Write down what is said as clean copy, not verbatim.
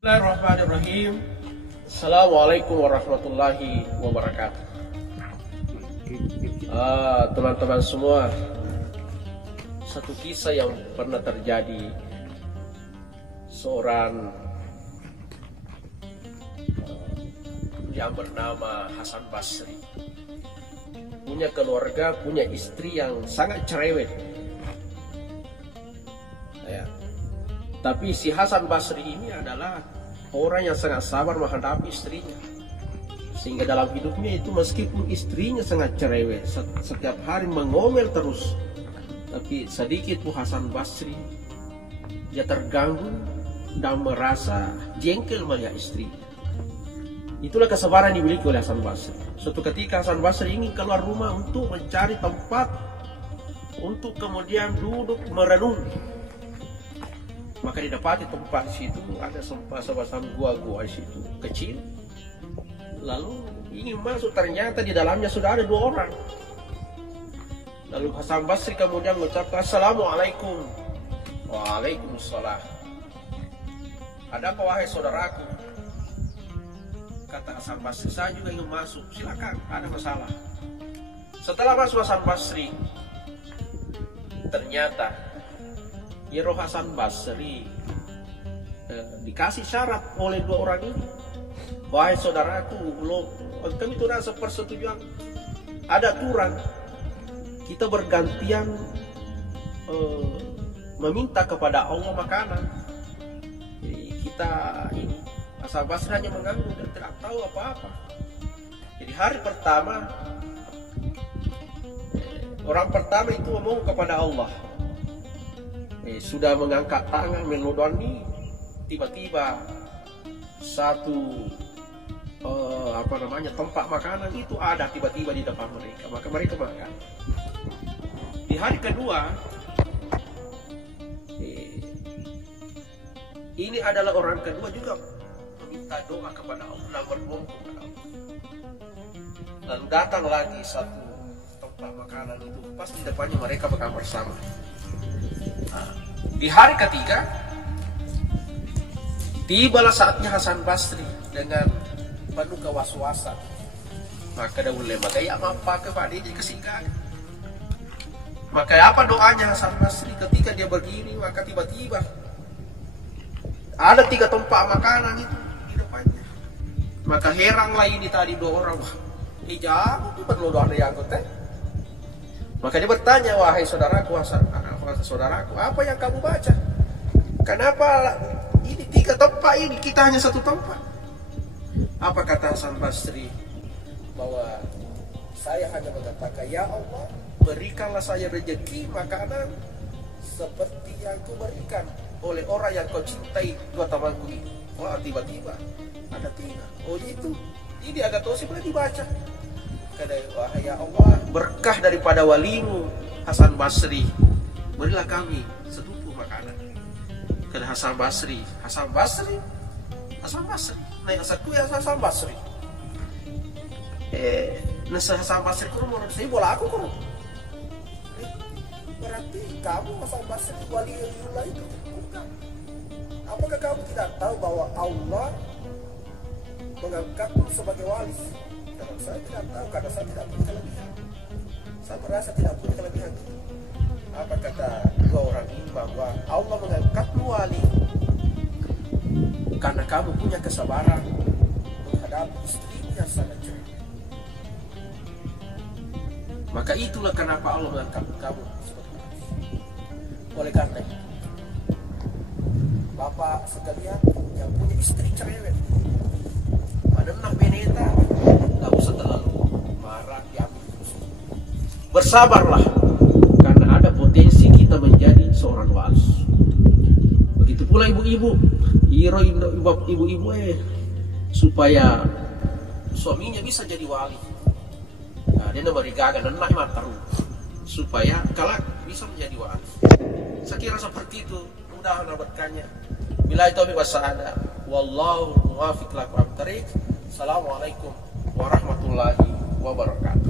Bismillahirrahmanirrahim. Assalamualaikum warahmatullahi wabarakatuh. Teman-teman semua, satu kisah yang pernah terjadi. Seorang yang bernama Hasan Basri punya keluarga, punya istri yang sangat cerewet ya. Tapi si Hasan Basri ini adalah orang yang sangat sabar menghadapi istrinya, sehingga dalam hidupnya itu meskipun istrinya sangat cerewet, setiap hari mengomel terus, tapi sedikit pun Hasan Basri dia terganggu dan merasa jengkel melihat istrinya. Itulah kesabaran yang dimiliki oleh Hasan Basri. Suatu ketika Hasan Basri ingin keluar rumah untuk mencari tempat untuk kemudian duduk merenung. Maka didapati tempat di situ ada semacam gua-gua di situ kecil. Lalu ingin masuk, ternyata di dalamnya sudah ada 2 orang. Lalu Hasan Basri kemudian mengucapkan Assalamualaikum. Waalaikumsalam. Ada apa wahai saudaraku? Kata Hasan Basri, saya juga ingin masuk. Silakan, ada masalah. Setelah masuk Hasan Basri, ternyata Roh Hasan Basri dikasih syarat oleh 2 orang ini. Wahai saudaraku, kami itu rasa persetujuan, ada aturan kita bergantian meminta kepada Allah makanan. Jadi kita ini Hasan Basri hanya mengganggu dan tidak tahu apa-apa. Jadi hari pertama orang pertama itu ngomong kepada Allah, sudah mengangkat tangan melodoni, tiba-tiba satu tempat makanan itu ada tiba-tiba di depan mereka, maka mereka makan. Di hari kedua ini adalah orang kedua juga meminta doa kepada Allah, berdoa kepada Allah. Lalu datang lagi satu tempat makanan itu, pas di depannya mereka makan bersama. Di hari ketiga tibalah saatnya Hasan Basri dengan penuh kewaswasan. Maka dah boleh maka ya apa kepada dia kesinggahan. Maka apa doanya Hasan Basri ketika dia begini? Maka tiba-tiba ada 3 tempat makanan itu di depannya. Maka heranlah ini tadi 2 orang, wah ini jago tuh perlu doa yang teh. Maka dia bertanya, wahai saudaraku Hasan, saudaraku, apa yang kamu baca? Kenapa ini 3 tempat ini, kita hanya 1 tempat? Apa kata Hasan Basri? Bahwa saya hanya mengatakan, ya Allah, berikanlah saya rezeki makanan seperti yang kau berikan oleh orang yang kau cintai 2 temanku ini. Wah, tiba-tiba ada 3. Oh itu, ini agak tosi boleh dibaca. Wahai ya Allah, berkah daripada walimu Hasan Basri, berilah kami setumpuk makanan. Kata Hasan Basri, naik asaku ya Hasan Basri. Nasa Hasan Basri kurang menurut saya bola aku kurang. Berarti kamu Hasan Basri waliullah itu bukan? Apakah kamu tidak tahu bahwa Allah mengangkatmu sebagai wali? Saya tidak tahu karena saya tidak punya kelebihan. Saya merasa tidak punya kelebihan. Apa kata 2 orang ini? Bahwa Allah mengangkatmu wali karena kamu punya kesabaran menghadapi istrimu yang sangat cerewet. Maka itulah kenapa Allah mengangkat kamu sebagai wali. Oleh karena itu, Bapak sekalian yang punya istri cerewet, ada 6 beneta, tak usah terlalu marah, diambil terus. Bersabarlah, karena ada potensi kita menjadi seorang wali. Begitu pula ibu-ibu, ibu-ibu supaya suaminya bisa jadi wali. Nah, dia memberi gagal dan naik mataru supaya kelak bisa menjadi wali. Saya kira seperti itu, mudah berkahnya. Bila itu wassalam, wallahu muwaffiq lakum. Assalamualaikum warahmatullahi wabarakatuh.